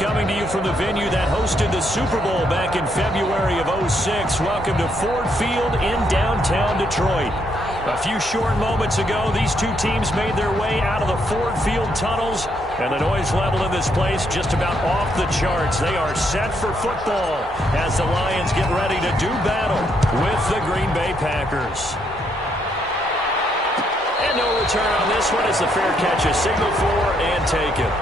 coming to you from the venue that hosted the Super Bowl back in February of '06. Welcome to Ford Field in downtown Detroit. A few short moments ago, these two teams made their way out of the Ford Field tunnels, and the noise level in this place just about off the charts. They are set for football as the Lions get ready to do battle with the Green Bay Packers. And no return on this one as the fair catch is signaled for and taken.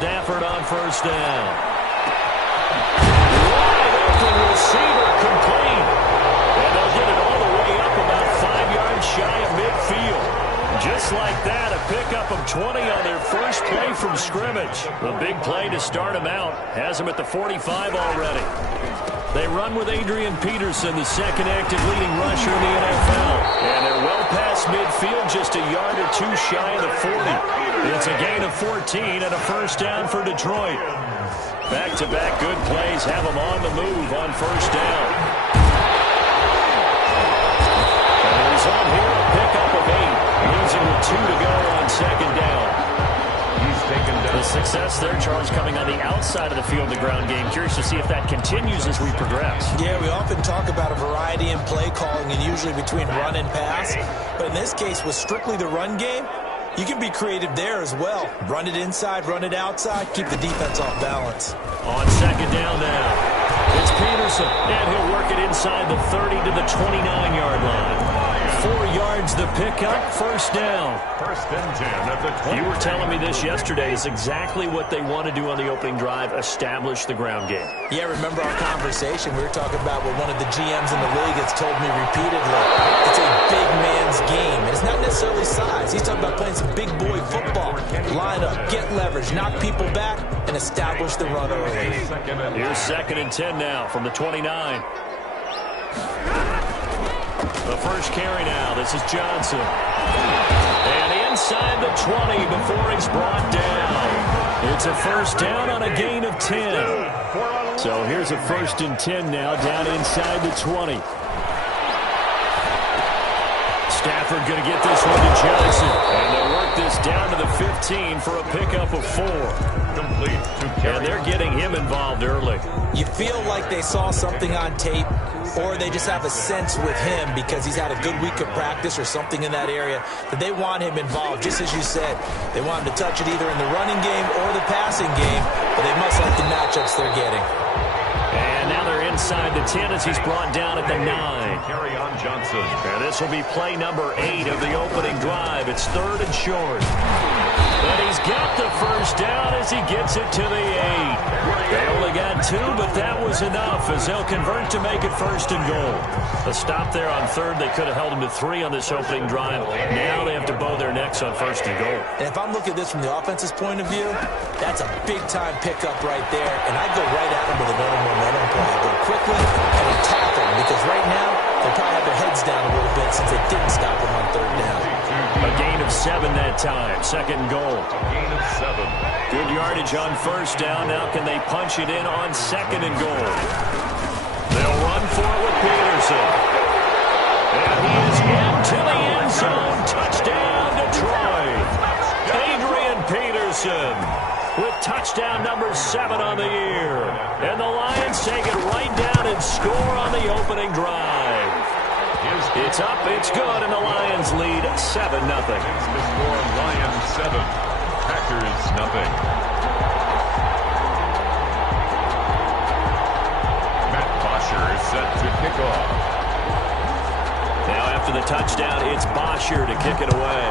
Stafford on first down. Wide open receiver complete. And they'll get it all the way up about 5 yards shy of midfield. Just like that, a pickup of 20 on their first play from scrimmage. A big play to start them out. Has them at the 45 already. They run with Adrian Peterson, the second active leading rusher in the NFL. And they're well past midfield, just a yard or two shy of the 40. It's a gain of 14 and a first down for Detroit. Back-to-back good plays have them on the move on first down. And the result here, a pickup of 8. Losing with 2 to go on second down. The success there, Charles, coming on the outside of the field, the ground game. Curious to see if that continues as we progress. Yeah, we often talk about a variety in play calling and usually between run and pass. But in this case, with strictly the run game, you can be creative there as well. Run it inside, run it outside, keep the defense off balance. On second down now, it's Peterson, and he'll work it inside the 30 to the 29-yard line. 4 yards the pickup, first down. First and 10 at the 20. You were telling me this yesterday is exactly what they want to do on the opening drive, establish the ground game. Yeah, remember our conversation? We were talking about what one of the GMs in the league has told me repeatedly. It's a big man's game. And it's not necessarily size. He's talking about playing some big boy football. Line up, get leverage, knock people back, and establish the run early. Here's second and 10 now from the 29. The first carry now. This is Johnson. And inside the 20 before he's brought down. It's a first down on a gain of 10. So here's a first and 10 now down inside the 20. Stafford going to get this one to Johnson. And they'll work this down to the 15 for a pickup of 4. Complete to carry. And they're getting him involved early. You feel like they saw something on tape, or they just have a sense with him because he's had a good week of practice or something in that area that they want him involved. Just as you said, they want him to touch it either in the running game or the passing game, but they must like the matchups they're getting. And now they're inside the 10 as he's brought down at the 9. Carry on Johnson. And this will be play number 8 of the opening drive. It's third and short. And he's got the first down as he gets it to the 8. They only got 2, but that was enough as they'll convert to make it first and goal. A stop there on third. They could have held him to 3 on this opening drive. Now they have to bow their necks on first and goal. And if I'm looking at this from the offense's point of view, that's a big-time pickup right there. And I go right at him with another momentum play. Go quickly and attack him because right now they probably have their heads down a little bit since they didn't stop him on third down. A gain of 7 that time. Second and goal. Gain of 7. Good yardage on first down. Now can they punch it in on second and goal? They'll run for it with Peterson. And he is into the end zone. Touchdown, Detroit. Adrian Peterson with touchdown number 7 on the year. And the Lions take it right down and score on the opening drive. It's up, it's good, and the Lions lead 7-0. It's the score, Lions 7, Packers nothing. Matt Bosher is set to kick off. Now after the touchdown, it's Bosher to kick it away.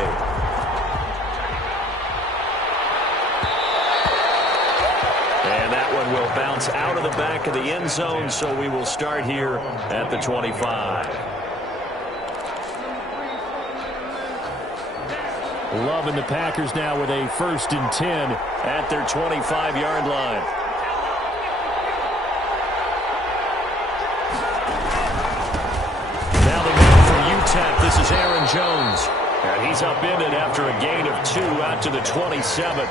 And that one will bounce out of the back of the end zone, so we will start here at the 25. Loving the Packers now with a 1st and 10 at their 25-yard line. Now the man from UTEP, this is Aaron Jones. And he's upended after a gain of 2 out to the 27.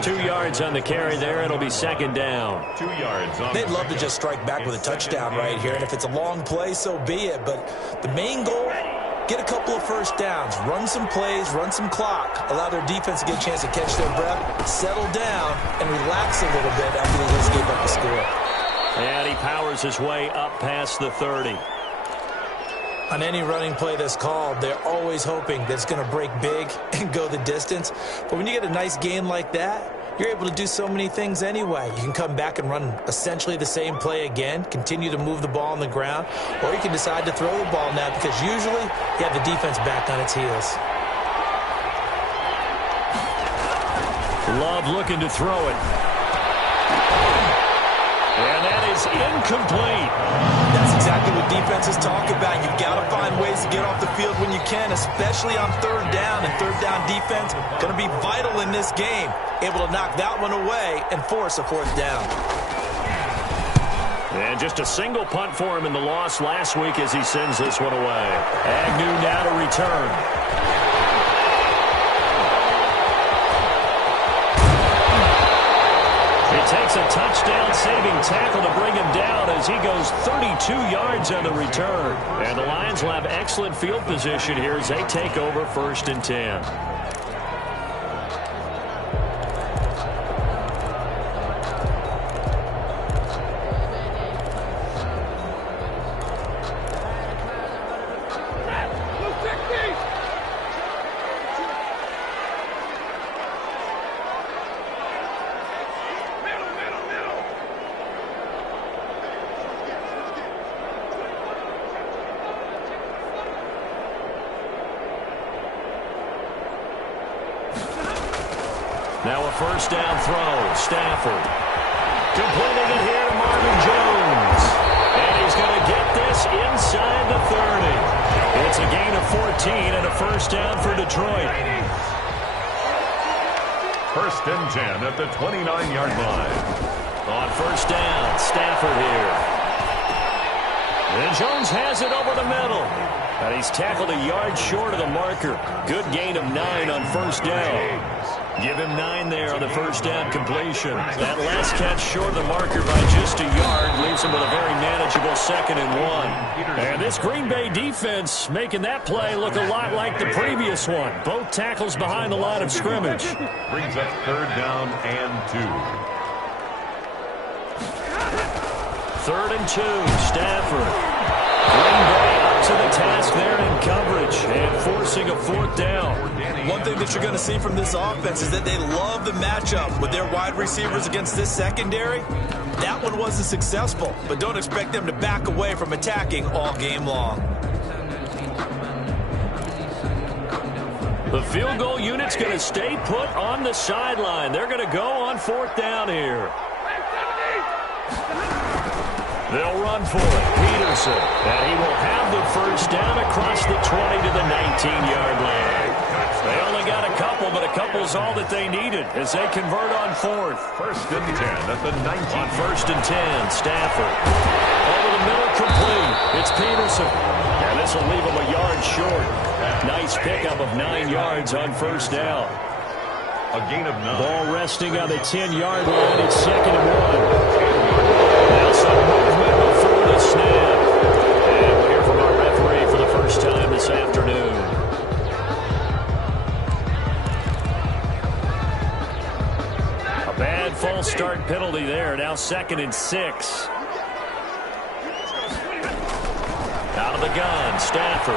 2 yards on the carry there. It'll be 2nd down. 2 yards. They'd love to just strike back with a touchdown right here. And if it's a long play, so be it. But the main goal, get a couple of 1st downs. Run some plays, run some clock. Allow their defense to get a chance to catch their breath, settle down, and relax a little bit after they just gave up a score. And he powers his way up past the 30. On any running play that's called, they're always hoping that it's going to break big and go the distance. But when you get a nice gain like that, you're able to do so many things anyway. You can come back and run essentially the same play again, continue to move the ball on the ground, or you can decide to throw the ball now because usually you have the defense back on its heels. Love looking to throw it. And that is incomplete. That's exactly what defenses talk about. You've got to find ways to get off the field when you can, especially on 3rd down. And 3rd down defense going to be vital in this game. Able to knock that one away and force a 4th down. And just a single punt for him in the loss last week as he sends this one away. Agnew now to return. Takes a touchdown-saving tackle to bring him down as he goes 32 yards on the return. And the Lions will have excellent field position here as they take over 1st and 10. Now a 1st down throw. Stafford completing it here to Marvin Jones. And he's going to get this inside the 30. It's a gain of 14 and a 1st down for Detroit. 1st and 10 at the 29-yard line. On 1st down, Stafford here. And Jones has it over the middle. And he's tackled a yard short of the marker. Good gain of 9 on 1st down. Give him 9 there on the 1st down completion. That last catch short of the marker by just a yard leaves him with a very manageable 2nd and 1. And this Green Bay defense making that play look a lot like the previous one. Both tackles behind the line of scrimmage. Brings up 3rd down and 2. 3rd and 2, Stafford. Green Bay up to the task there in coverage and forcing a 4th down. One thing that you're going to see from this offense is that they love the matchup with their wide receivers against this secondary. That one wasn't successful, but don't expect them to back away from attacking all game long. The field goal unit's going to stay put on the sideline. They're going to go on 4th down here. They'll run for it. Peterson. And he will have the 1st down across the 20 to the 19-yard line. They only got a couple, but a couple's all that they needed as they convert on 4th. 1st and 10 at the 19. On 1st and 10, Stafford. Over the middle, complete. It's Peterson. And this will leave him a yard short. Nice pickup of 9 yards on 1st down. A gain of 9. Ball resting on the 10-yard line. It's 2nd and 1. Now some movement before the snap. And we'll hear from our referee for the first time this afternoon. A bad false start penalty there. Now 2nd and 6. Out of the gun, Stafford.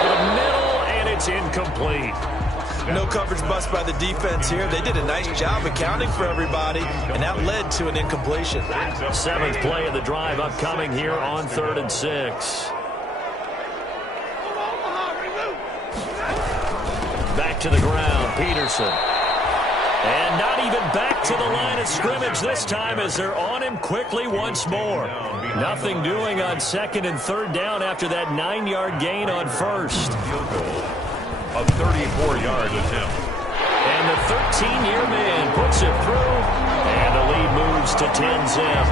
Over the middle, and it's incomplete. No coverage bust by the defense here. They did a nice job accounting for everybody, and that led to an incompletion. 7th play of the drive upcoming here on 3rd and 6. Back to the ground, Peterson. And not even back to the line of scrimmage this time as they're on him quickly once more. Nothing doing on 2nd and 3rd down after that 9-yard gain on 1st. A 34-yard attempt. And the 13-year man puts it through, and the lead moves to 10-zip.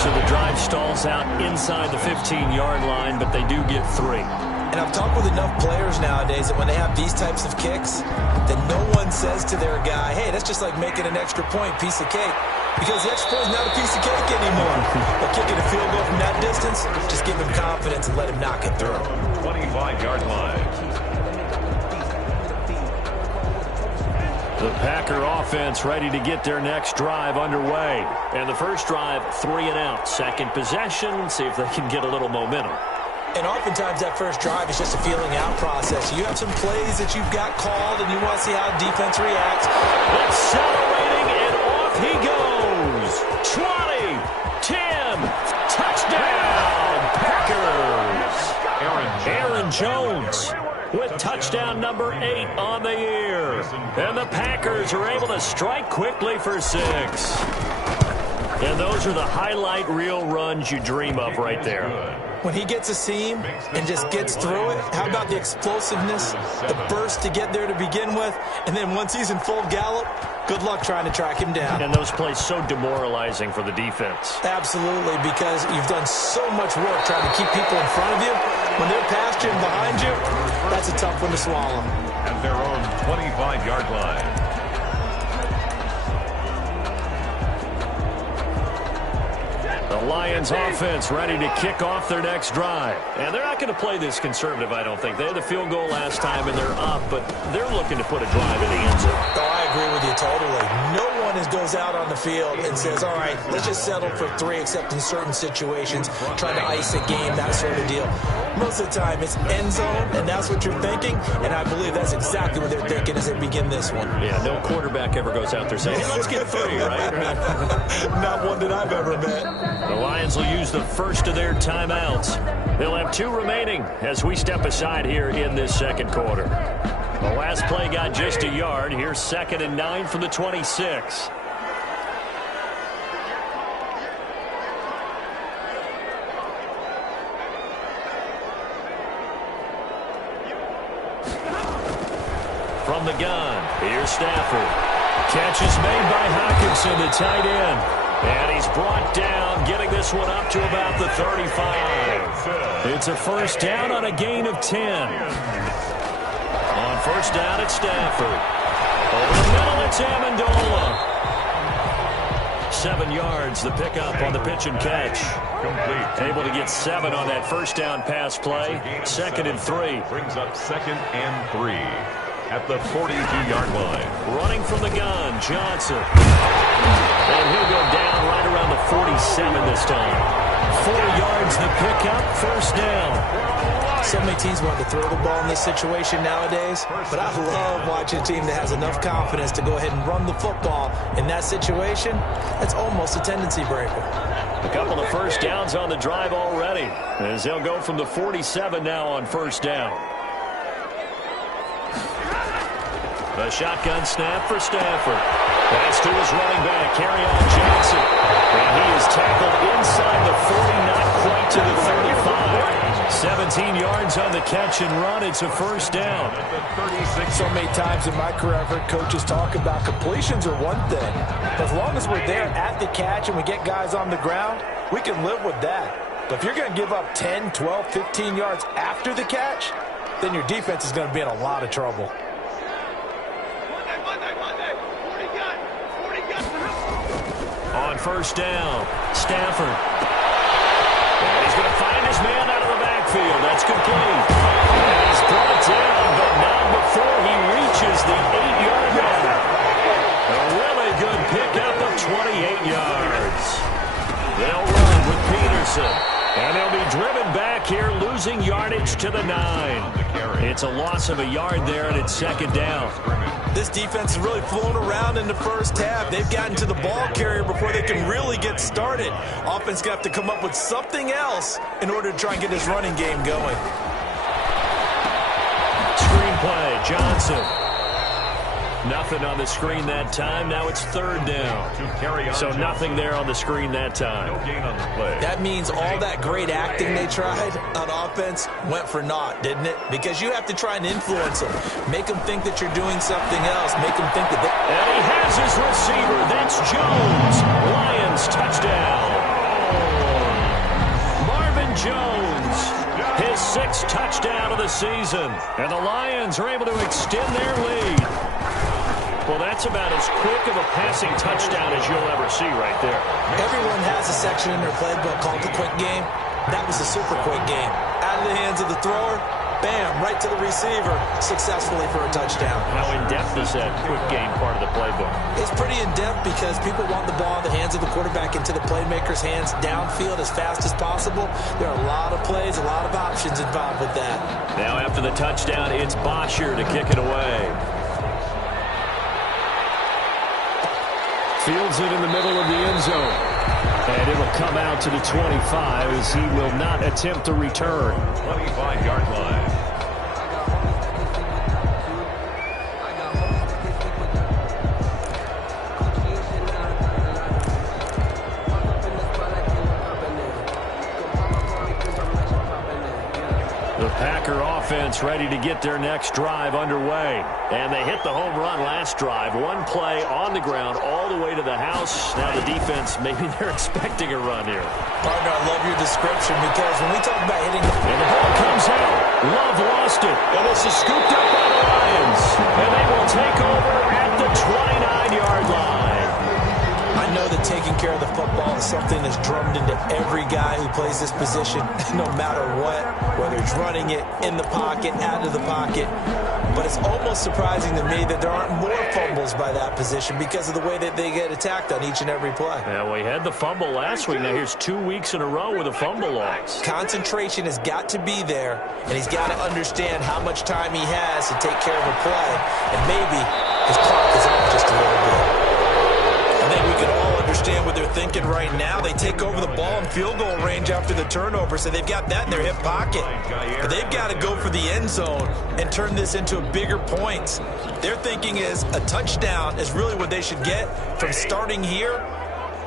So the drive stalls out inside the 15-yard line, but they do get 3. And I've talked with enough players nowadays that when they have these types of kicks, that no one says to their guy, hey, that's just like making an extra point, piece of cake. Because the extra point is not a piece of cake anymore. But kicking a field goal from that distance, just give him confidence and let him knock it through. 25-yard line. The Packer offense ready to get their next drive underway. And the first drive, 3 and out. Second possession, see if they can get a little momentum. And oftentimes that first drive is just a feeling out process. You have some plays that you've got called, and you want to see how defense reacts. Accelerating, and off he goes. 20, 10, touchdown, Packers. Aaron Jones with touchdown number 8 on the year. And the Packers are able to strike quickly for 6. And those are the highlight reel runs you dream of right there. When he gets a seam and just gets through it, how about the explosiveness, the burst to get there to begin with, and then once he's in full gallop, good luck trying to track him down. And those plays so demoralizing for the defense. Absolutely, because you've done so much work trying to keep people in front of you. When they're past you and behind you, that's a tough one to swallow. At their own 25-yard line. The Lions offense ready to kick off their next drive. And they're not going to play this conservative, I don't think. They had the field goal last time, and they're up, but they're looking to put a drive in the end zone. Oh, I agree with you totally. No one goes out on the field and says, all right, let's just settle for 3, except in certain situations, trying to ice a game, that sort of deal. Most of the time, it's end zone, and that's what you're thinking, and I believe that's exactly what they're thinking as they begin this one. Yeah, no quarterback ever goes out there saying, hey, let's get 3, right? Not one that I've ever met. The Lions will use the first of their timeouts. They'll have 2 remaining as we step aside here in this second quarter. The last play got just a yard. Here's 2nd and 9 from the 26. From the gun, here's Stafford. Catch is made by Hockenson, the tight end. And he's brought down, getting this one up to about the 35. It's a first down on a gain of 10. On first down, it's Stafford. Over the middle, it's Amendola. 7 yards, the pickup on the pitch and catch. Complete. Able to get 7 on that first down pass play. 2nd and 3. Brings up 2nd and 3 at the 42-yard line. Running from the gun, Johnson. And he'll go down right around the 47 this time. 4 yards, the pickup, first down. So many teams want to throw the ball in this situation nowadays, but I love watching a team that has enough confidence to go ahead and run the football. In that situation, that's almost a tendency breaker. A couple of first downs on the drive already, as they'll go from the 47 now on first down. The shotgun snap for Stafford. Pass to his running back, Kerryon Johnson. And he is tackled inside the 40, not quite to the 35. 17 yards on the catch and run. It's a first down. So many times in my career, I've heard coaches talk about completions are one thing. But as long as we're there at the catch and we get guys on the ground, we can live with that. But if you're going to give up 10, 12, 15 yards after the catch, then your defense is going to be in a lot of trouble. On first down, Stafford. And he's going to find his man out of the backfield. That's complete. And he's brought down, but not before he reaches the 8-yard line. A really good pickup of 28 yards. They'll run with Peterson. And they'll be driven back here, losing yardage to the 9. It's a loss of a yard there, and it's 2nd down. This defense has really flown around in the first half. They've gotten to the ball carrier before they can really get started. Offense got to come up with something else in order to try and get this running game going. Screenplay, Johnson. Nothing on the screen that time. Now it's third down. So nothing there on the screen that time. No gain on the play. That means all that great acting they tried on offense went for naught, didn't it? Because you have to try and influence them. Make them think that you're doing something else. Make them think that they... And he has his receiver. That's Jones. Lions touchdown. Marvin Jones, his 6th touchdown of the season. And the Lions are able to extend their lead. Well, that's about as quick of a passing touchdown as you'll ever see right there. Everyone has a section in their playbook called the quick game. That was a super quick game. Out of the hands of the thrower, bam, right to the receiver, successfully for a touchdown. How in-depth is that quick game part of the playbook? It's pretty in-depth because people want the ball in the hands of the quarterback into the playmaker's hands downfield as fast as possible. There are a lot of plays, a lot of options involved with that. Now after the touchdown, it's Bosher to kick it away. Fields it in the middle of the end zone. And it'll come out to the 25 as he will not attempt to return. 25-yard line. The Packer offense ready to get their next drive underway. And they hit the home run last drive. One play on the ground all the way to the house. Now the defense, maybe they're expecting a run here. Partner, I love your description because when we talk about hitting... And the ball comes out. Love lost it. And this is scooped up by the Lions. And they will take over at the 29-yard line. I know that taking care of the football is something that's drummed into every guy who plays this position, no matter what, whether he's running it, in the pocket, out of the pocket. But it's almost surprising to me that there aren't more fumbles by that position because of the way that they get attacked on each and every play. Yeah, we had the fumble last week. Now here's 2 weeks in a row with a fumble loss. Concentration has got to be there, and he's got to understand how much time he has to take care of a play. And maybe his clock is up just a little bit. I think we can all understand what they're thinking right now. They take over the ball in field goal range after the turnover, so they've got that in their hip pocket. But they've got to go for the end zone and turn this into bigger points. Their thinking is a touchdown is really what they should get from starting here.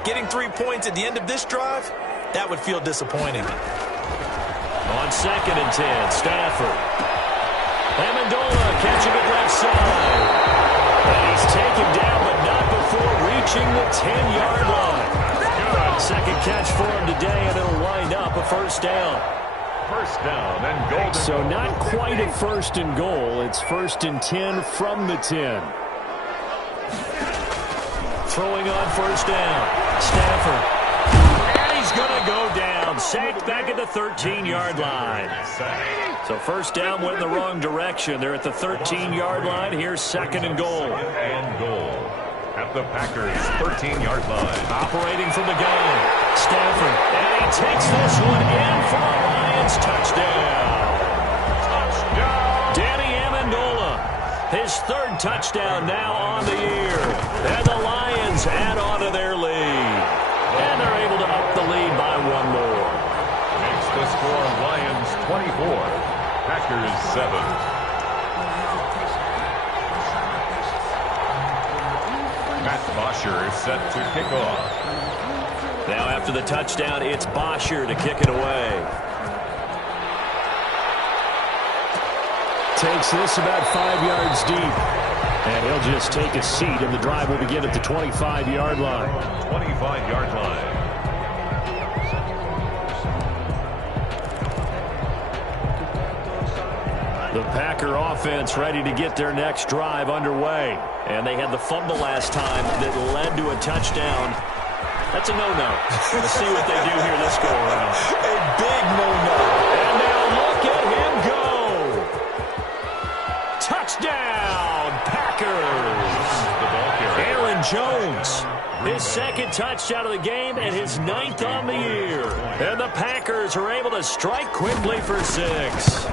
Getting 3 points at the end of this drive, that would feel disappointing. On 2nd and 10, Stafford. Amendola catching it left side. And he's taken down, but not before reaching the 10-yard line. Second catch for him today, and it'll wind up a first down. First down and goal. So not quite a 1st and goal. It's 1st and 10 from the 10. Throwing on first down. Stafford. And he's going to go down. Sacked back at the 13-yard line. So first down went in the wrong direction. They're at the 13-yard line. Here's 2nd and goal. And goal at the Packers' 13-yard line. Operating from the gun. Stafford. And he takes this one in for a Lions touchdown. Danny Amendola. His 3rd touchdown now on the year. And the Lions add on to their lead. And they're able to up the lead by 1 more. Makes the score Lions 24, Packers 7. Matt Bosher is set to kick off. Now after the touchdown, it's Bosher to kick it away. Takes this about 5 yards deep. And he'll just take a seat, and the drive will begin at the 25-yard line. 25-yard line. The Packer offense ready to get their next drive underway. And they had the fumble last time that led to a touchdown. That's a no-no. Let's see what they do here this go-around. A big no-no. And now look at him go. Touchdown, Packers. Aaron Jones. His 2nd touchdown of the game and his 9th on the year. And the Packers are able to strike quickly for 6.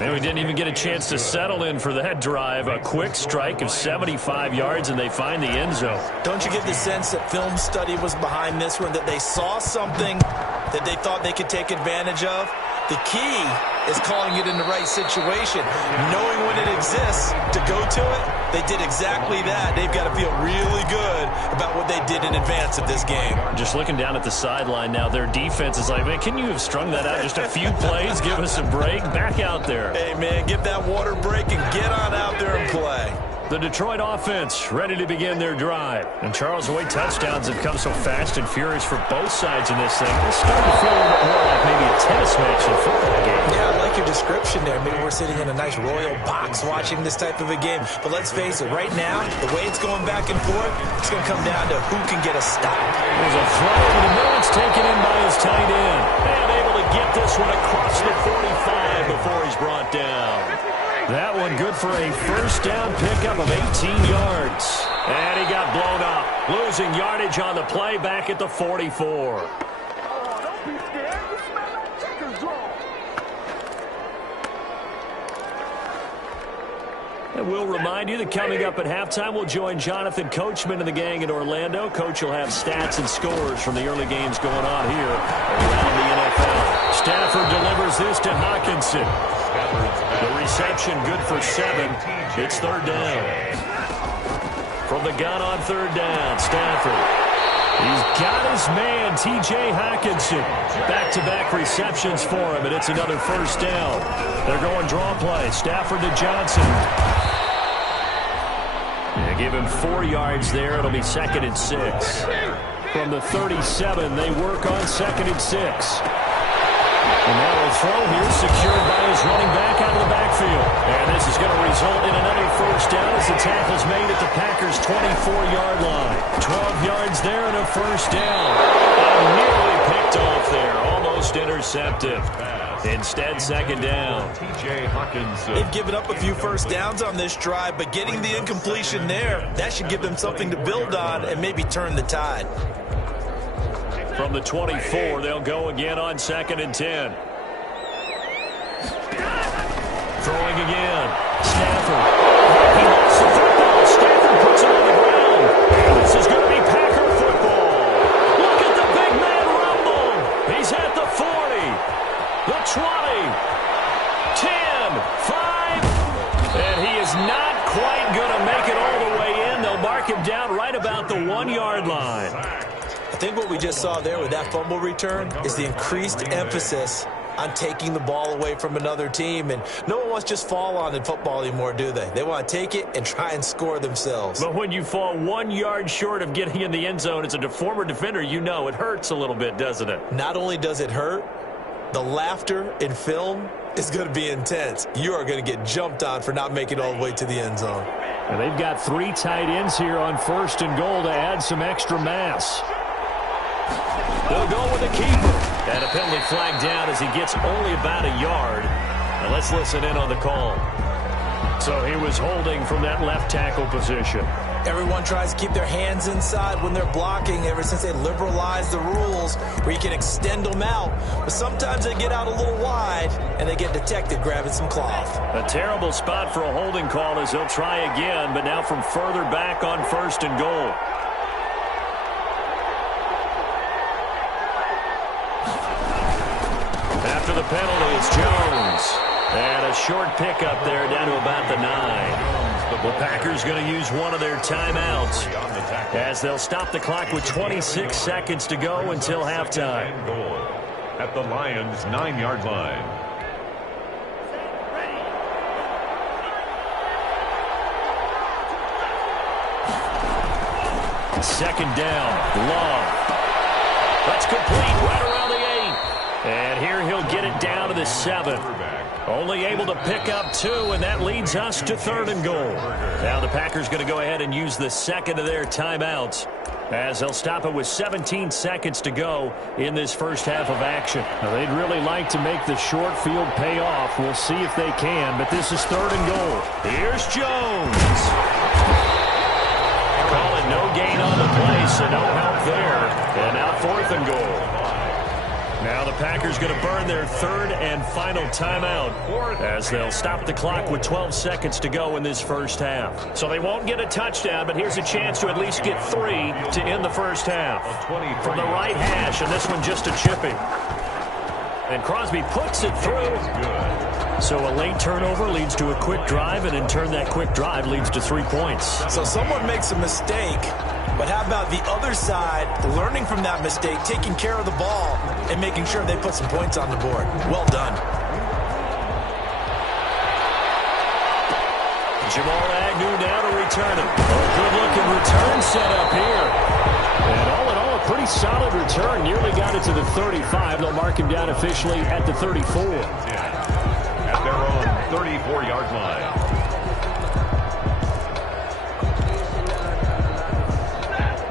And we didn't even get a chance to settle in for that drive. A quick strike of 75 yards, and they find the end zone. Don't you get the sense that film study was behind this one, that they saw something that they thought they could take advantage of? The key is calling it in the right situation, knowing when it exists to go to it. They did exactly that. They've got to feel really good about what they did in advance of this game. Just looking down at the sideline now, their defense is like, man, can you have strung that out just a few plays? Give us a break. Back out there. Hey, man, give that water break and get on out there and play. The Detroit offense ready to begin their drive. And Charles, the way touchdowns have come so fast and furious for both sides in this thing, it's starting to feel a little bit more like maybe a tennis match in a football game. Yeah, I like your description there. Maybe we're sitting in a nice royal box watching this type of a game. But let's face it, right now, the way it's going back and forth, it's going to come down to who can get a stop. There's a throw over the middle. It's taken in by his tight end. And able to get this one across the 45 before he's brought down. That one good for a first down pickup of 18 yards. And he got blown up. Losing yardage on the play back at the 44. And we'll remind you that coming up at halftime, we'll join Jonathan Coachman and the gang in Orlando. Coach will have stats and scores from the early games going on here around the NFL. Stafford delivers this to Hockenson. The reception good for 7. It's third down. From the gun on third down, Stafford. He's got his man, T.J. Hockenson. Back-to-back receptions for him, and it's another first down. They're going draw play. Stafford to Johnson. They give him 4 yards there. It'll be 2nd and 6. From the 37, they work on 2nd and 6. And now a throw here secured by his running back out of the backfield. And this is going to result in another first down as the tackle's made at the Packers' 24-yard line. 12 yards there and a first down. And nearly picked off there. Almost intercepted. Instead, 2nd down. T.J. Hockenson. They've given up a few first downs on this drive, but getting the incompletion there, that should give them something to build on and maybe turn the tide. From the 24, they'll go again on 2nd and 10. Throwing again. Stafford. He lost the football. Stafford puts it on the ground. This is going to be Packer football. Look at the big man rumble. He's at the 40, the 20, 10, 5. And he is not quite going to make it all the way in. They'll mark him down right about the 1-yard line. I think what we just saw there with that fumble return is the increased emphasis on taking the ball away from another team. And no one wants to just fall on in football anymore, do they? They want to take it and try and score themselves. But when you fall 1 yard short of getting in the end zone as a former defender, you know it hurts a little bit, doesn't it? Not only does it hurt, the laughter in film is going to be intense. You are going to get jumped on for not making it all the way to the end zone. And they've got 3 tight ends here on 1st and goal to add some extra mass. They'll go with the keeper. And a penalty flag down as he gets only about a yard. Now let's listen in on the call. So he was holding from that left tackle position. Everyone tries to keep their hands inside when they're blocking ever since they liberalized the rules where you can extend them out. But sometimes they get out a little wide and they get detected grabbing some cloth. A terrible spot for a holding call as they'll try again, but now from further back on 1st and goal. After the penalty, it's Jones. And a short pickup there down to about the 9. The Packers going to use one of their timeouts as they'll stop the clock with 26 seconds to go until halftime. At the Lions' 9-yard line. Second down, Love. That's complete right around the 8. And here he'll get it down to the 7. Only able to pick up 2, and that leads us to 3rd and goal. Now the Packers going to go ahead and use the second of their timeouts as they'll stop it with 17 seconds to go in this first half of action. Now they'd really like to make the short field pay off. We'll see if they can, but this is 3rd and goal. Here's Jones. Call it no gain on the play, so no help there. And now 4th and goal. Now the Packers going to burn their 3rd and final timeout as they'll stop the clock with 12 seconds to go in this first half. So they won't get a touchdown, but here's a chance to at least get 3 to end the first half. From the right hash, and this one just a chipping. And Crosby puts it through. Good. So a late turnover leads to a quick drive, and in turn that quick drive leads to 3 points. So someone makes a mistake, but how about the other side learning from that mistake, taking care of the ball, and making sure they put some points on the board? Well done. Jamal Agnew now to return it. A good-looking return set up here. And all in all, a pretty solid return. Nearly got it to the 35. They'll mark him down officially at the 34. At their own 34-yard line.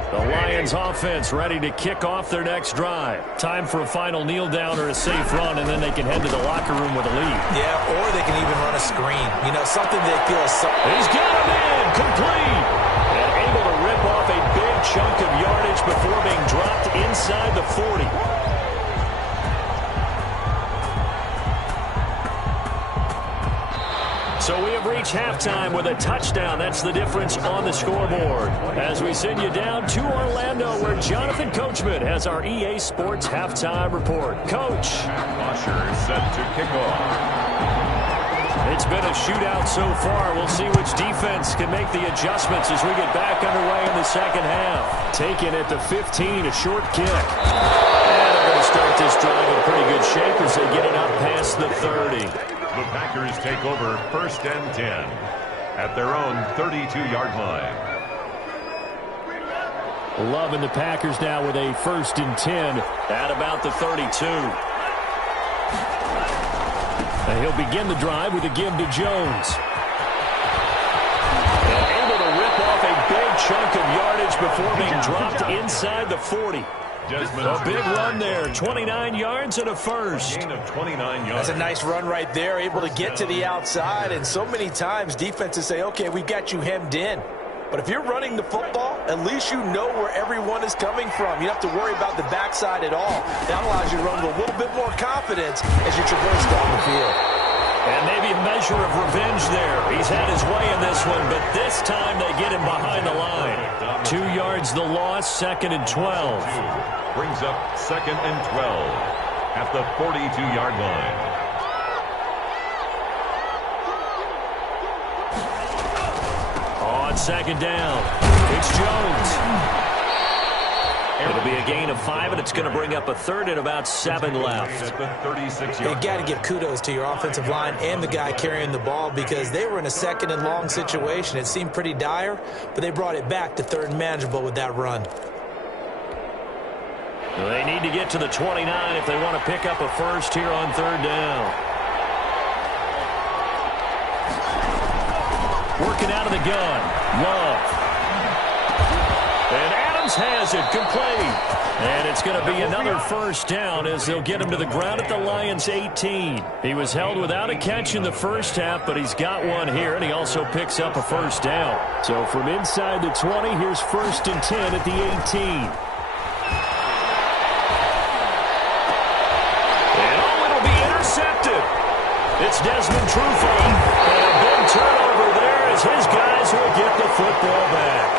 The Lions offense ready to kick off their next drive. Time for a final kneel down or a safe run, and then they can head to the locker room with a lead. Yeah, or they can even run a screen. You know, something they feel is... He's got him in, complete. And able to rip off a big chunk of yardage before being dropped inside the 40. So we have reached halftime with a touchdown. That's the difference on the scoreboard. As we send you down to Orlando, where Jonathan Coachman has our EA Sports Halftime Report. Coach. Washer is set to kick off. It's been a shootout so far. We'll see which defense can make the adjustments as we get back underway in the second half. Taken at the 15, a short kick. And they're going to start this drive in pretty good shape as they get it up past the 30. The Packers take over 1st and 10 at their own 32-yard line. Love in the Packers now with a 1st and 10 at about the 32. And he'll begin the drive with a give to Jones. And able to rip off a big chunk of yardage before being dropped inside the 40. A big run there, 29 yards and a first. Gain of 29 yards. That's a nice run right there, able to get to the outside. And so many times defenses say, okay, we got you hemmed in. But if you're running the football, at least you know where everyone is coming from. You don't have to worry about the backside at all. That allows you to run with a little bit more confidence as you traverse down the field. And maybe a measure of revenge there. He's had his way in this one, but this time they get him behind the line. 2 yards the loss, 2nd and 12. Brings up 2nd and 12 at the 42-yard line. On 2nd down, it's Jones. It'll be a gain of 5, and it's going to bring up a 3rd and about 7 left. At the 36-yard You got to give kudos to your offensive line and the guy carrying the ball because they were in a 2nd and long situation. It seemed pretty dire, but they brought it back to 3rd and manageable with that run. They need to get to the 29 if they want to pick up a first here on 3rd down. Working out of the gun, Love. And Adams has it, complete. And it's going to be another first down as they'll get him to the ground at the Lions' 18. He was held without a catch in the first half, but he's got one here, and he also picks up a first down. So from inside the 20, here's 1st and 10 at the 18. It's Desmond Trufant, and a big turnover there as his guys will get the football back.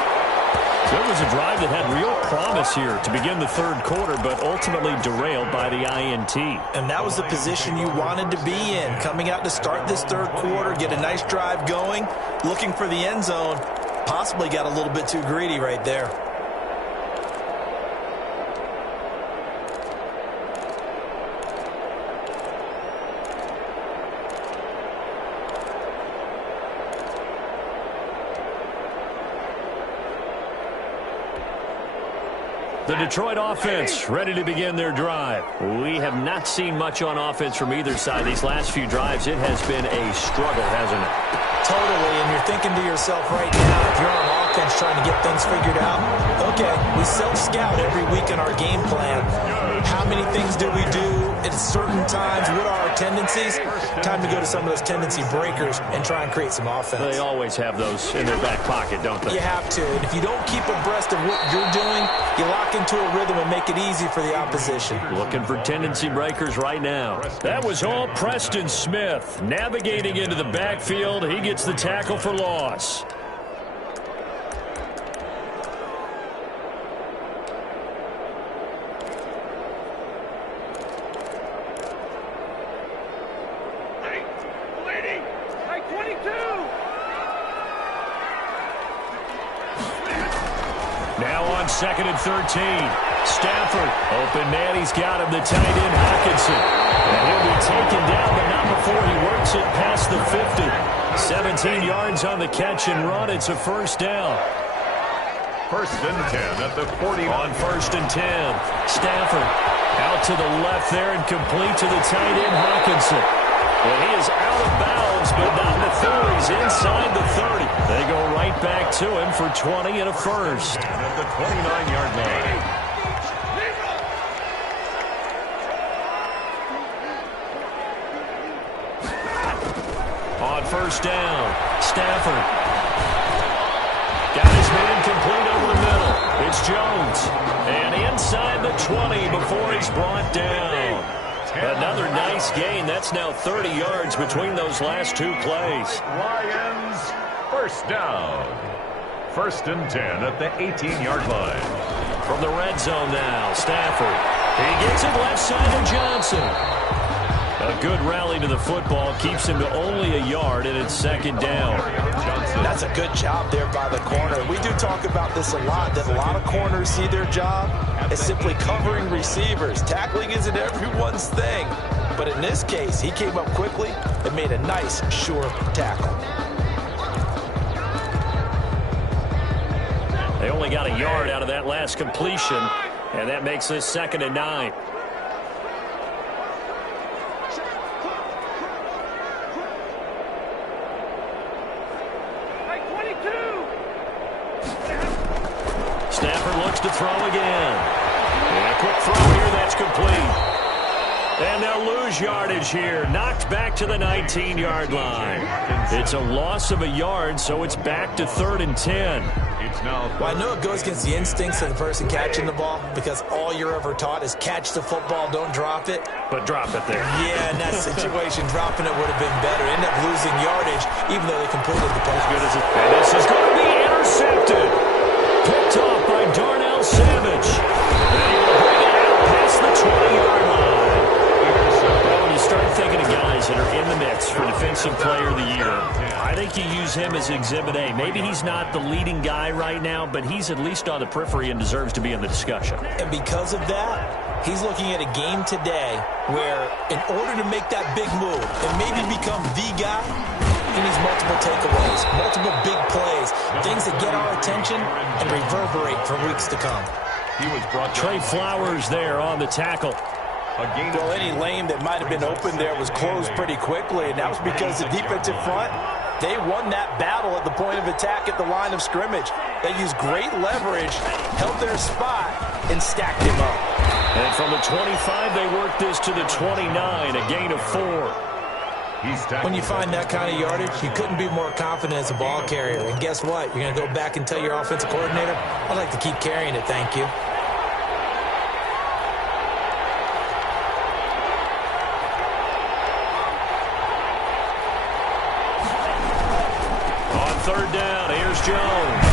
So it was a drive that had real promise here to begin the 3rd quarter, but ultimately derailed by the INT. And that was the position you wanted to be in, coming out to start this 3rd quarter, get a nice drive going, looking for the end zone, possibly got a little bit too greedy right there. The Detroit offense ready to begin their drive. We have not seen much on offense from either side. These last few drives, it has been a struggle, hasn't it? Totally, and you're thinking to yourself right now, if you're on offense trying to get things figured out, okay, we self-scout every week in our game plan. How many things do we do at certain times? What are our tendencies? Time to go to some of those tendency breakers and try and create some offense. They always have those in their back pocket, don't they? You have to, and if you don't keep abreast of what you're doing, you lock into a rhythm and make it easy for the opposition. Looking for tendency breakers right now. That was all Preston Smith. Navigating into the backfield, he gets the tackle for loss. on 2nd and 13. Stafford, open man, he's got him, the tight end Hockenson. And he'll be taken down, but not before he works it past the 50. 17 yards on the catch and run. It's a first down. 1st and 10 at the 40. On 1st and 10, Stafford out to the left there and complete to the tight end Hockenson. And he is out of bounds, but not before he's inside the 30. They go right back to him for 20 and a first. At the 29-yard line. On 1st down, Stafford got his man complete over the middle. It's Jones. And inside the 20 before he's brought down. Another nice gain. That's now 30 yards between those last two plays. Lions, 1st down. 1st and 10 at the 18-yard line. From the red zone now, Stafford. He gets it left side to Johnson. A good rally to the football keeps him to only a yard, and it's 2nd down. That's a good job there by the corner. We do talk about this a lot, that a lot of corners see their job as simply covering receivers. Tackling isn't everyone's thing. But in this case, he came up quickly and made a nice, sure tackle. They only got a yard out of that last completion, and that makes this 2nd and 9. Stafford looks to throw again. And a quick throw here, that's complete. And they'll lose yardage here. Knocked back to the 19-yard line. It's a loss of a yard, so it's back to 3rd and 10. Well, I know it goes against the instincts of the person catching the ball because all you're ever taught is catch the football, don't drop it. But drop it there. Yeah, in that situation, dropping it would have been better. End up losing yardage, even though they completed the pass. As good as it. And this is going to be intercepted. Picked off by Darnell Savage. And he will bring it out past the 20-yard line. Well, when you start thinking of guys that are in the mix for Defensive Player of the Year, I think you use him as Exhibit A. Maybe he's not the leading guy right now, but he's at least on the periphery and deserves to be in the discussion. And because of that, he's looking at a game today where in order to make that big move and maybe become the guy, he needs multiple takeaways, multiple big plays, things that get our attention and reverberate for weeks to come. He was brought Trey Flowers there on the tackle. Well, any lane that might have been open there was closed pretty quickly, and that was because the defensive front, they won that battle at the point of attack at the line of scrimmage. They used great leverage, held their spot, and stacked him up. And from the 25, they worked this to the 29, a gain of 4. When you find that kind of yardage, you couldn't be more confident as a ball carrier. And guess what? You're going to go back and tell your offensive coordinator, I'd like to keep carrying it, thank you. On 3rd down, here's Jones.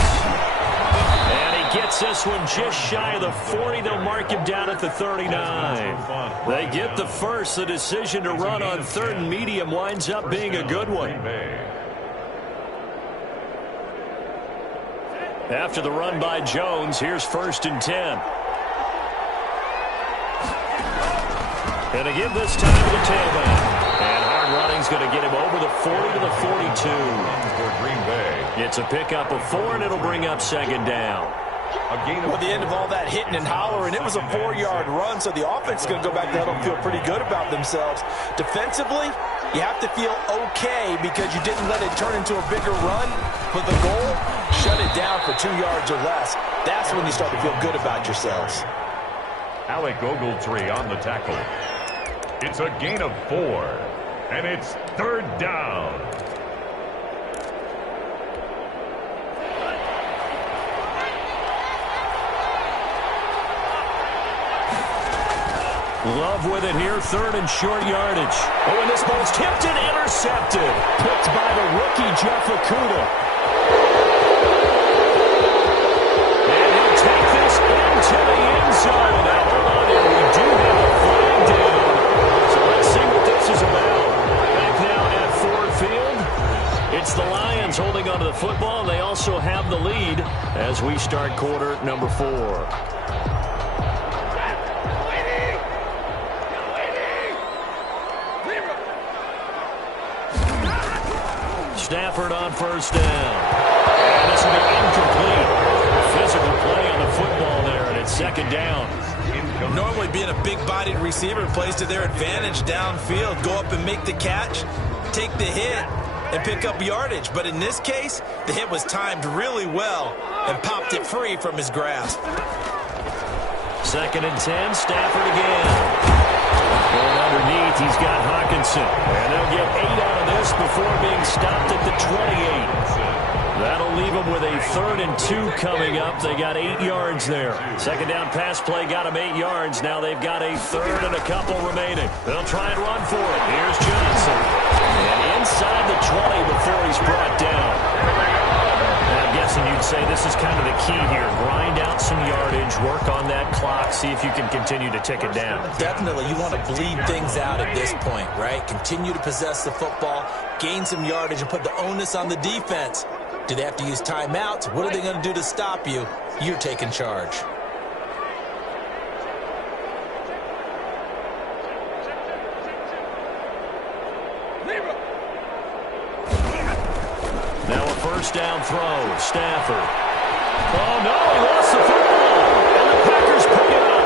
And he gets this one just shy of the 40. They'll mark him down at the 39. They get the first. The decision to run on 3rd and medium winds up being a good one. After the run by Jones, here's 1st and 10. And again this time to the tailback. And hard running's going to get him over the 40 to the 42. It's a pickup of 4, and it'll bring up 2nd down. Well, at the end of all that hitting and hollering, it was a 4-yard run, so the offense is going to go back to huddle and feel pretty good about themselves. Defensively, you have to feel okay because you didn't let it turn into a bigger run, but the goal, shut it down for 2 yards or less. That's when you start to feel good about yourselves. Alec Ogletree on the tackle. It's a gain of 4, and it's 3rd down. Love with it here, 3rd and short yardage. Oh, and this ball's tipped and intercepted. Picked by the rookie, Jeff Okudah. And he'll take this into the end zone. Now, hold on here. We do have a flag down. So let's see what this is about. Back now at Ford Field. It's the Lions holding onto the football. They also have the lead as we start quarter number 4. Stafford on first down. And this will be incomplete. Physical play on the football there, and it's second down. Normally being a big-bodied receiver plays to their advantage downfield. Go up and make the catch, take the hit, and pick up yardage. But in this case, the hit was timed really well and popped it free from his grasp. Second and 10, Stafford again. Going underneath, he's got Hockenson. And they'll get 8 out of this before being stopped at the 28. That'll leave them with a 3rd and 2 coming up. They got 8 yards there. Second down pass play got them 8 yards. Now they've got a 3rd and a couple remaining. They'll try and run for it. Here's Johnson. And inside the 20 before he's brought down. I'm guessing you'd say this is kind of the key here. Grind out some yardage, work on that clock, see if you can continue to tick it down. Definitely. You want to bleed things out at this point, right? Continue to possess the football, gain some yardage, and put the onus on the defense. Do they have to use timeouts? What are they going to do to stop you? You're taking charge. Now a first down throw. Stafford. Oh, no, he lost the football. And the Packers pick it up.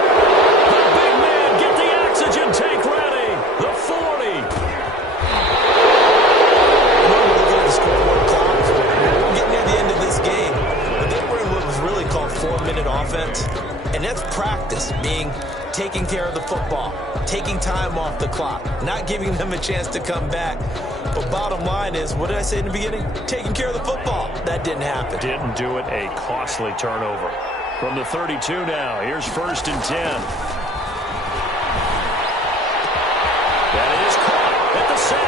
The big man, get the oxygen tank ready. The 40. Look at the scoreboard clock. We're getting near the end of this game. But then we're in what was really called 4-minute offense. And that's practice, meaning taking care of the football, taking time off the clock, not giving them a chance to come back. But bottom line is, what did I say in the beginning? Taking care of the football. That didn't happen. Didn't do it. A costly turnover. From the 32 now, here's first and 10. That is caught at the 7.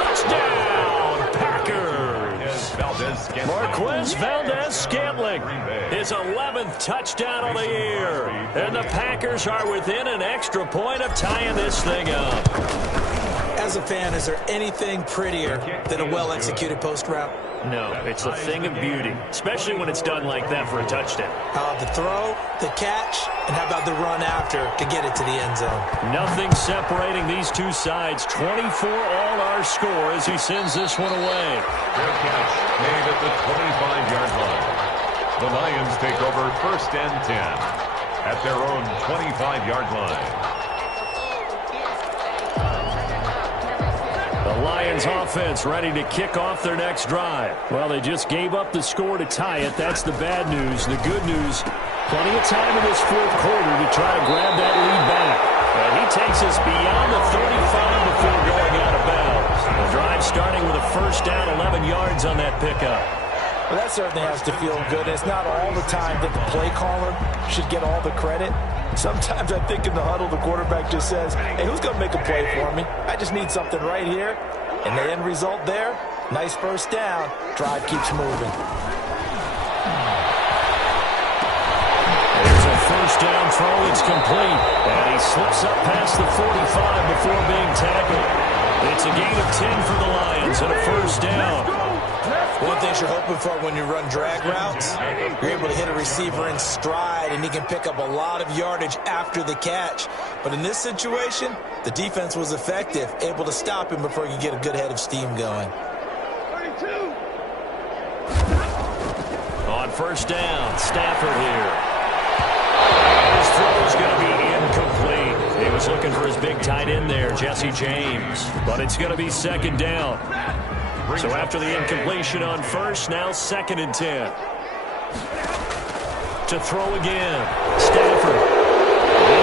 Touchdown, Packers. Marquez Valdez-Scantling, his 11th touchdown of the year. And the Packers are within an extra point of tying this thing up. As a fan, is there anything prettier than a well-executed post route? No, it's a thing of beauty, especially when it's done like that for a touchdown. How about the throw, the catch, and how about the run after to get it to the end zone? Nothing separating these two sides. 24 all our score as he sends this one away. Fair catch made at the 25-yard line. The Lions take over first and 10 at their own 25-yard line. The Lions offense ready to kick off their next drive. Well, they just gave up the score to tie it. That's the bad news. The good news, plenty of time in this fourth quarter to try to grab that lead back. And he takes us beyond the 35 before going out of bounds. The drive starting with a first down, 11 yards on that pickup. Well, that certainly has to feel good. It's not all the time that the play caller should get all the credit. Sometimes I think in the huddle, the quarterback just says, hey, who's going to make a play for me? I just need something right here. And the end result there, nice first down. Drive keeps moving. There's a first down throw. It's complete. And he slips up past the 45 before being tackled. It's a gain of 10 for the Lions and a first down. One thing you're hoping for when you run drag routes, you're able to hit a receiver in stride, and he can pick up a lot of yardage after the catch. But in this situation, the defense was effective, able to stop him before he could get a good head of steam going. On first down, Stafford here. His throw is going to be incomplete. He was looking for his big tight end there, Jesse James. But it's going to be second down. So after the incompletion on first, now second and 10. To throw again, Stafford.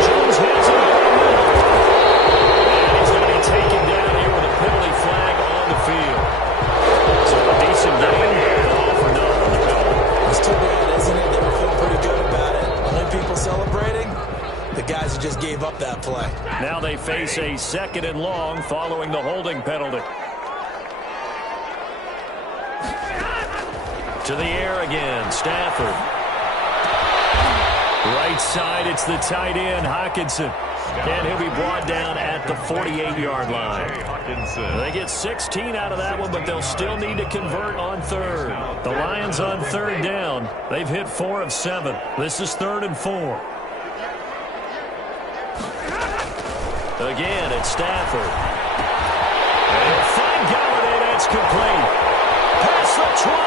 Jones has it. And he's going to be taken down here with a penalty flag on the field. So a decent game, all for nothing on the penalty. It's too bad, isn't it? They were feeling pretty good about it. Only people celebrating, the guys who just gave up that play. Now they face a second and long following the holding penalty. To the air again, Stafford. Right side, it's the tight end, Hockenson. And he'll be brought down at the 48-yard line. They get 16 out of that one, but they'll still need to convert on third. The Lions on third down. They've hit 4 of 7. This is 3rd and 4. Again, it's Stafford. And he'll find Galladay. That's complete. Past the 20.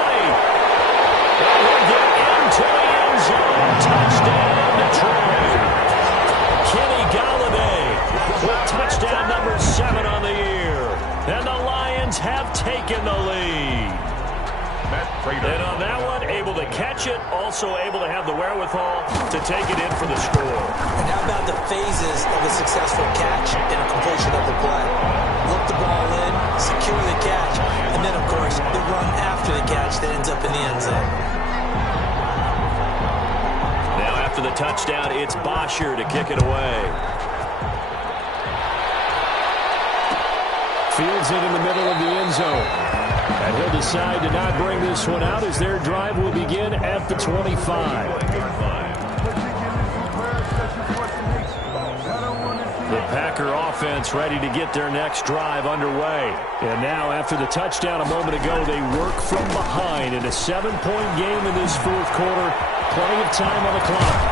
And he'll get into the end zone. Touchdown, Detroit. Kenny Galladay with touchdown number 7 on the year. And the Lions have taken the lead. And on that one, able to catch it, also able to have the wherewithal to take it in for the score. And how about the phases of a successful catch and a completion of the play? Look the ball in, secure the catch, and then, of course, the run after the catch that ends up in the end zone. Now after the touchdown, it's Bosher to kick it away. Fields it in the middle of the end zone. And he'll decide to not bring this one out as their drive will begin at the 25. The Packer offense ready to get their next drive underway. And now after the touchdown a moment ago, they work from behind in a 7-point game in this fourth quarter. Plenty of time on the clock.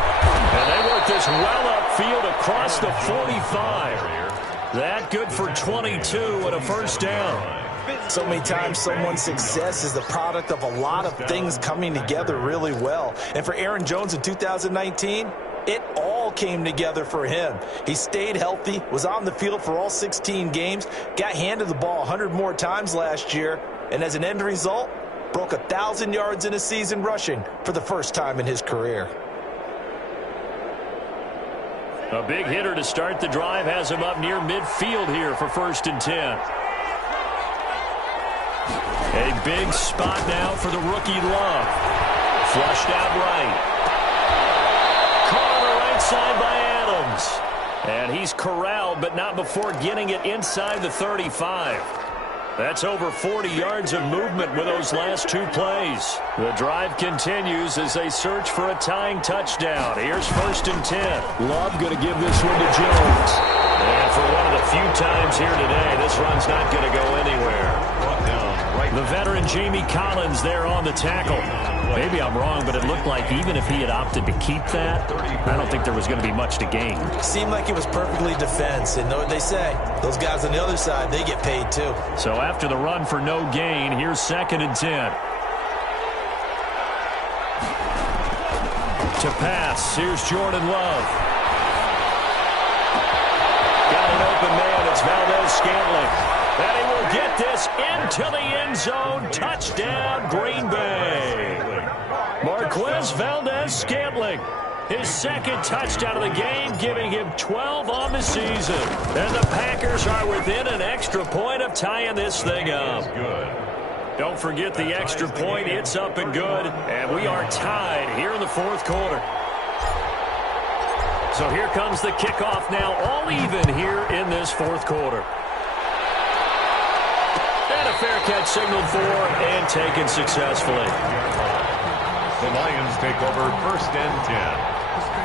And they work this well upfield across the 45. That good for 22 and a first down. So many times someone's success is the product of a lot of things coming together really well. And for Aaron Jones in 2019, it all came together for him. He stayed healthy, was on the field for all 16 games, got handed the ball 100 more times last year, and as an end result, broke 1,000 yards in a season rushing for the first time in his career. A big hitter to start the drive has him up near midfield here for 1st and 10. A big spot now for the rookie Love. Flushed out right. Caught on the right side by Adams. And he's corralled, but not before getting it inside the 35. That's over 40 yards of movement with those last 2 plays. The drive continues as they search for a tying touchdown. Here's 1st and 10. Love going to give this one to Jones. And for one of the few times here today, this run's not going to go anywhere. The veteran Jamie Collins there on the tackle. Maybe I'm wrong, but it looked like even if he had opted to keep that, I don't think there was going to be much to gain. Seemed like it was perfectly defense, and know what they say. Those guys on the other side, they get paid too. So after the run for no gain, here's 2nd and 10. To pass, here's Jordan Love. Got an open man, it's Valdez-Scantling. And he will get this into the end zone. Touchdown, Green Bay. Marquez Valdez-Scantling, his 2nd touchdown of the game, giving him 12 on the season. And the Packers are within an extra point of tying this thing up. Don't forget the extra point. It's up and good. And we are tied here in the 4th quarter. So here comes the kickoff now, all even here in this 4th quarter. And a fair catch signaled for and taken successfully. The Lions take over 1st and 10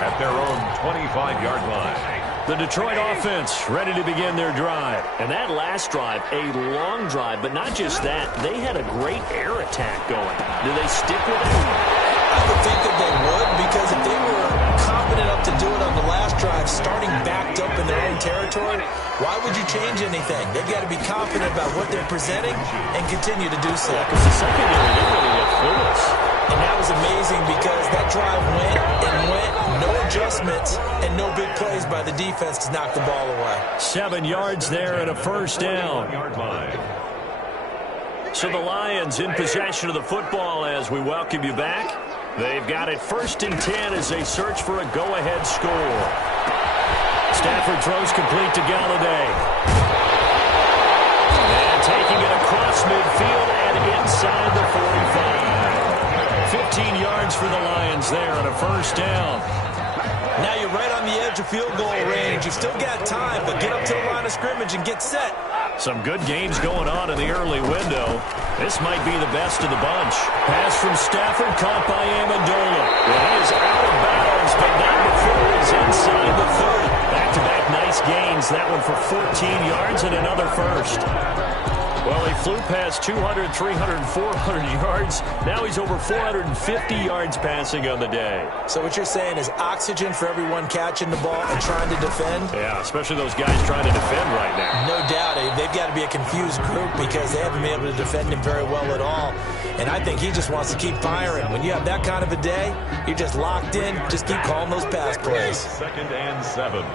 at their own 25-yard line. The Detroit offense ready to begin their drive. And that last drive, a long drive, but not just that. They had a great air attack going. Do they stick with it? I would think that they would, because if they were confident enough to do it on the last drive, starting backed up in their own territory, why would you change anything? They've got to be confident about what they're presenting and continue to do so. Because the secondary didn't really look clueless. And that was amazing because that drive went and went, no adjustments, and no big plays by the defense to knock the ball away. 7 yards there and a first down. So the Lions in possession of the football as we welcome you back. They've got it 1st and 10 as they search for a go-ahead score. Stafford throws complete to Galladay. And taking it across midfield and inside the 45. 15 yards for the Lions there on a first down. Now you're right on the edge of field goal range. You've still got time, but get up to the line of scrimmage and get set. Some good games going on in the early window. This might be the best of the bunch. Pass from Stafford caught by Amendola. Well, he is out of bounds, but not before he's inside the 30. Back-to-back nights Nice gains. That one for 14 yards and another first. Well, he flew past 200, 300, 400 yards. Now he's over 450 yards passing on the day. So what you're saying is oxygen for everyone catching the ball and trying to defend? Yeah, especially those guys trying to defend right now. No doubt. They've got to be a confused group because they haven't been able to defend him very well at all. And I think he just wants to keep firing. When you have that kind of a day, you're just locked in. Just keep calling those pass plays. 2nd and 7.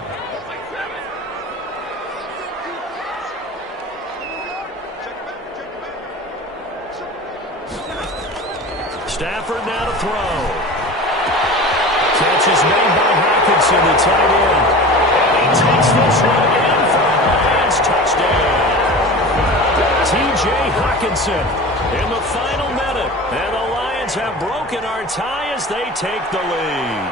Stafford now to throw. Catch is made by Hockenson, the tight end. And he takes this one in for a Lions touchdown. T.J. Hockenson in the final minute. And the Lions have broken our tie as they take the lead.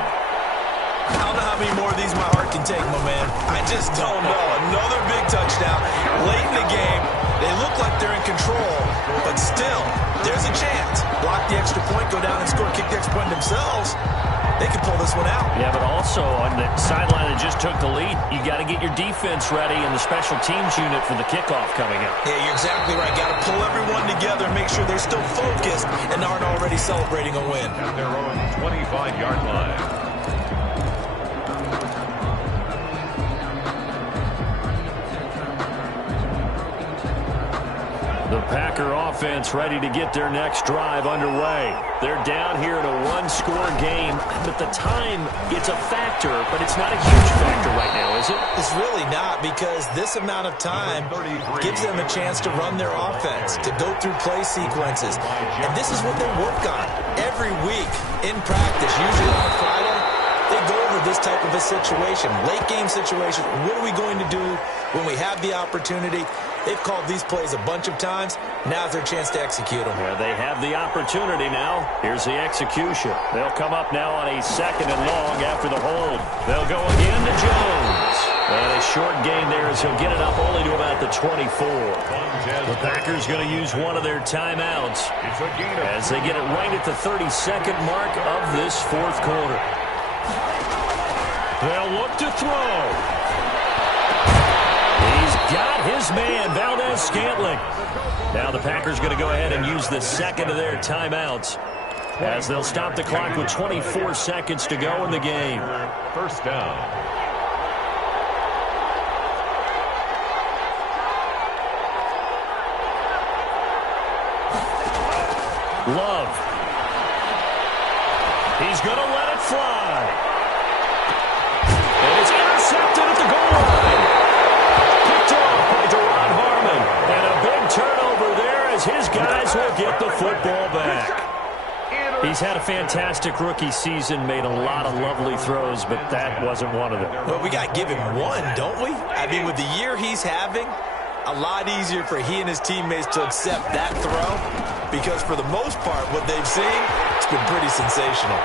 I don't know how many more of these my heart can take, my man. I just don't know. Another big touchdown late in the game. They look like they're in control, but still, there's a chance. Block the extra point, go down and score, kick the extra point themselves. They can pull this one out. Yeah, but also on the sideline that just took the lead, you got to get your defense ready and the special teams unit for the kickoff coming up. Yeah, you're exactly right. Got to pull everyone together and make sure they're still focused and aren't already celebrating a win. At their own 25-yard line. The Packer offense ready to get their next drive underway. They're down here in a one-score game, but the time, it's a factor, but it's not a huge factor right now, is it? It's really not, because this amount of time gives them a chance to run their offense, to go through play sequences. And this is what they work on every week in practice, usually on a Friday. They go over this type of a situation, late game situation. What are we going to do when we have the opportunity? They've called these plays a bunch of times. Now's their chance to execute them. Yeah, they have the opportunity now. Here's the execution. They'll come up now on a 2nd and long after the hold. They'll go again to Jones. And a short gain there as he'll get it up only to about the 24. The Packers going to use one of their timeouts as they get it right at the 32nd mark of this 4th quarter. They'll look to throw. He's got his man, Valdez-Scantling. Now the Packers going to go ahead and use the 2nd of their timeouts as they'll stop the clock with 24 seconds to go in the game. 1st down. Love. He's going to let it fly. And it's intercepted at the goal line. Picked off by Deron Harmon. And a big turnover there as his guys will get the football back. He's had a fantastic rookie season, made a lot of lovely throws, but that wasn't one of them. Well, we got to give him one, don't we? I mean, with the year he's having, a lot easier for he and his teammates to accept that throw, because for the most part, what they've seen, it's been pretty sensational.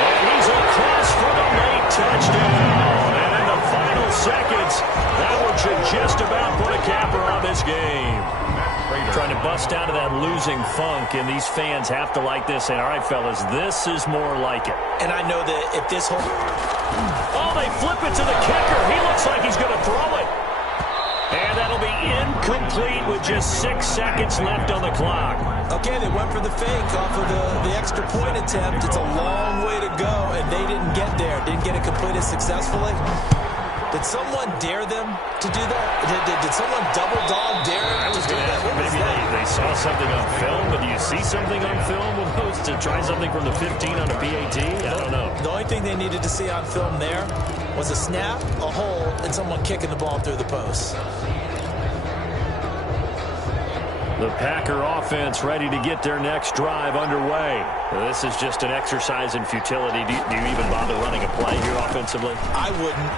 And he's across for the late touchdown. And in the final seconds, that one should just about put a capper on this game. Trying to bust out of that losing funk, and these fans have to like this. And all right, fellas, this is more like it. And I know that if this whole... Oh, they flip it to the kicker. He looks like he's going to throw it. And that'll be incomplete with just 6 seconds left on the clock. Okay, they went for the fake off of the extra point attempt. It's a long way to go, and they didn't get there. Didn't get it completed successfully. Did someone dare them to do that? Did someone double dog dare them to do that? Maybe they saw something on film, but do you see something on film with those to try something from the 15 on a PAT? I don't know. The only thing they needed to see on film there was a snap, a hold, and someone kicking the ball through the post. The Packer offense ready to get their next drive underway. This is just an exercise in futility. Do you even bother running a play here offensively? I wouldn't,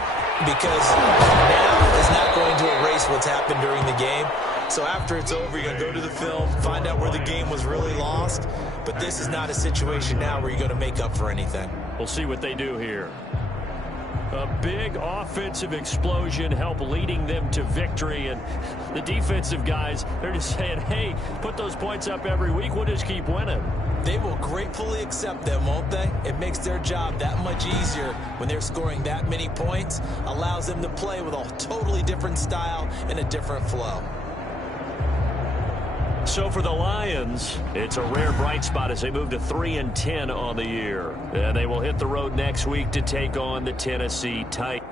because now is not going to erase what's happened during the game. So after it's over, you're going to go to the film, find out where the game was really lost. But this is not a situation now where you're going to make up for anything. We'll see what they do here. A big offensive explosion help leading them to victory. And the defensive guys, they're just saying, hey, put those points up every week. We'll just keep winning. They will gratefully accept them, won't they? It makes their job that much easier when they're scoring that many points, allows them to play with a totally different style and a different flow. So for the Lions, it's a rare bright spot as they move to 3-10 on the year. And they will hit the road next week to take on the Tennessee Titans.